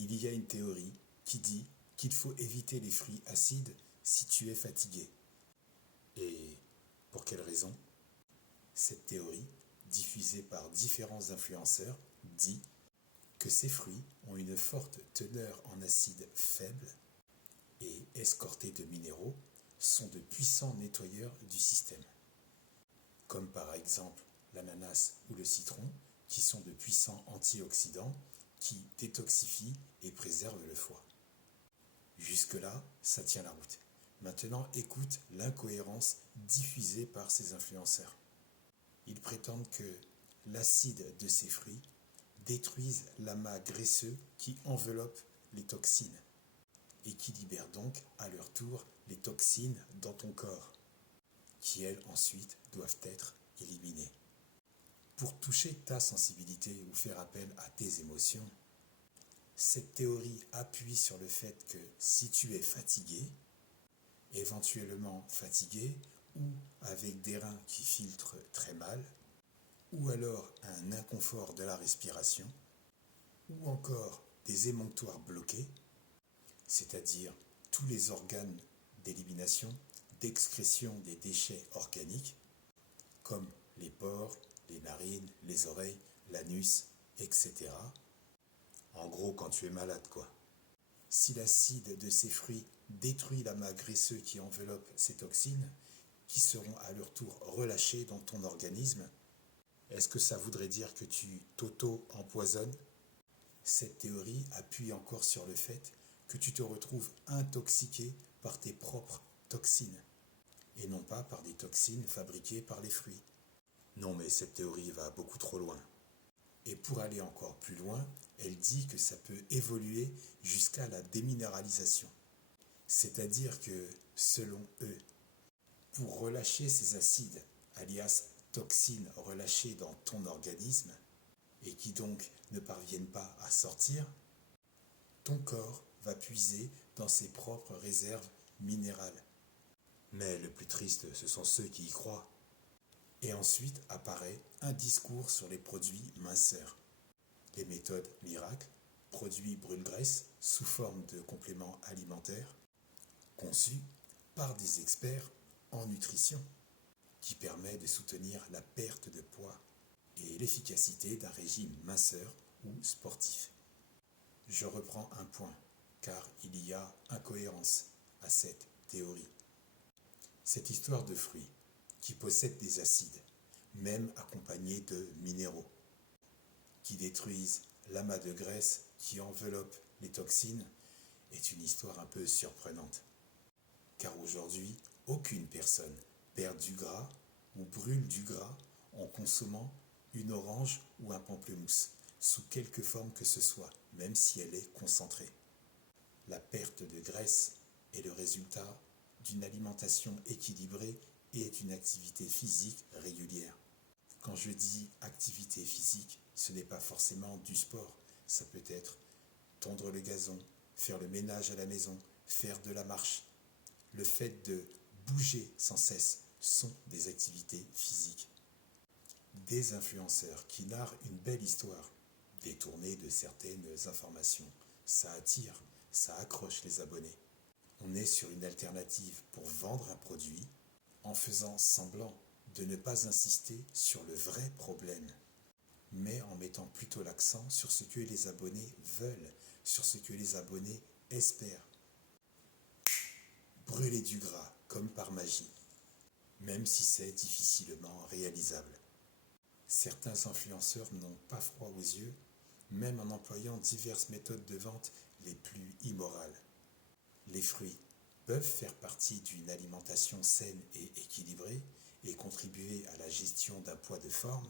il y a une théorie qui dit qu'il faut éviter les fruits acides si tu es fatigué. Et pour quelle raison? Cette théorie, diffusée par différents influenceurs, dit que ces fruits ont une forte teneur en acides faibles et, escortés de minéraux, sont de puissants nettoyeurs du système. Comme par exemple l'ananas ou le citron, qui sont de puissants antioxydants qui détoxifient et préservent le foie. Jusque-là, ça tient la route. Maintenant, écoute l'incohérence diffusée par ces influenceurs. Ils prétendent que l'acide de ces fruits détruise l'amas graisseux qui enveloppe les toxines et qui libère donc à leur tour les toxines dans ton corps, qui elles ensuite doivent être éliminées. Pour toucher ta sensibilité ou faire appel à tes émotions, cette théorie appuie sur le fait que si tu es fatigué, éventuellement fatigué ou avec des reins qui filtrent très mal, ou alors un inconfort de la respiration, ou encore des émonctoires bloqués, c'est-à-dire tous les organes d'élimination, d'excrétion des déchets organiques, comme les pores, les narines, les oreilles, l'anus, etc. En gros, quand tu es malade, quoi. Si l'acide de ces fruits détruit l'amas graisseux qui enveloppe ces toxines, qui seront à leur tour relâchées dans ton organisme, est-ce que ça voudrait dire que tu t'auto-empoisonnes? Cette théorie appuie encore sur le fait que tu te retrouves intoxiqué par tes propres toxines, et non pas par des toxines fabriquées par les fruits. Non, mais cette théorie va beaucoup trop loin. Et pour aller encore plus loin, elle dit que ça peut évoluer jusqu'à la déminéralisation. C'est-à-dire que, selon eux, pour relâcher ces acides, alias toxines relâchées dans ton organisme, et qui donc ne parviennent pas à sortir, ton corps va puiser dans ses propres réserves minérales. Mais le plus triste, ce sont ceux qui y croient. Et ensuite apparaît un discours sur les produits minceurs. Les méthodes miracles, produits brûle-graisse sous forme de compléments alimentaires, conçus par des experts en nutrition, qui permet de soutenir la perte de poids et l'efficacité d'un régime minceur ou sportif. Je reprends un point, car il y a incohérence à cette théorie. Cette histoire de fruits qui possèdent des acides, même accompagnés de minéraux, qui détruisent l'amas de graisse qui enveloppe les toxines, est une histoire un peu surprenante. Car aujourd'hui, aucune personne perd du gras ou brûle du gras en consommant une orange ou un pamplemousse, sous quelque forme que ce soit, même si elle est concentrée. La perte de graisse est le résultat d'une alimentation équilibrée et d'une activité physique régulière. Quand je dis activité physique, ce n'est pas forcément du sport. Ça peut être tondre le gazon, faire le ménage à la maison, faire de la marche. Le fait de bouger sans cesse sont des activités physiques. Des influenceurs qui narrent une belle histoire, détournée de certaines informations, ça attire, ça accroche les abonnés. On est sur une alternative pour vendre un produit en faisant semblant de ne pas insister sur le vrai problème, mais en mettant plutôt l'accent sur ce que les abonnés veulent, sur ce que les abonnés espèrent. Brûler du gras comme par magie, même si c'est difficilement réalisable. Certains influenceurs n'ont pas froid aux yeux, même en employant diverses méthodes de vente les plus immorales. Les fruits peuvent faire partie d'une alimentation saine et équilibrée et contribuer à la gestion d'un poids de forme,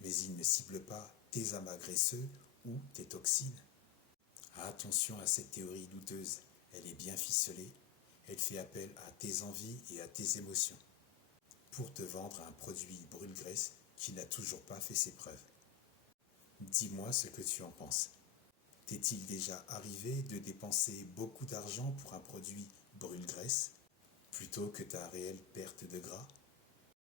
mais ils ne ciblent pas tes amas graisseux ou tes toxines. Attention à cette théorie douteuse, elle est bien ficelée, elle fait appel à tes envies et à tes émotions, pour te vendre un produit brûle-graisse qui n'a toujours pas fait ses preuves. Dis-moi ce que tu en penses. T'est-il déjà arrivé de dépenser beaucoup d'argent pour un produit brûle-graisse plutôt que ta réelle perte de gras ?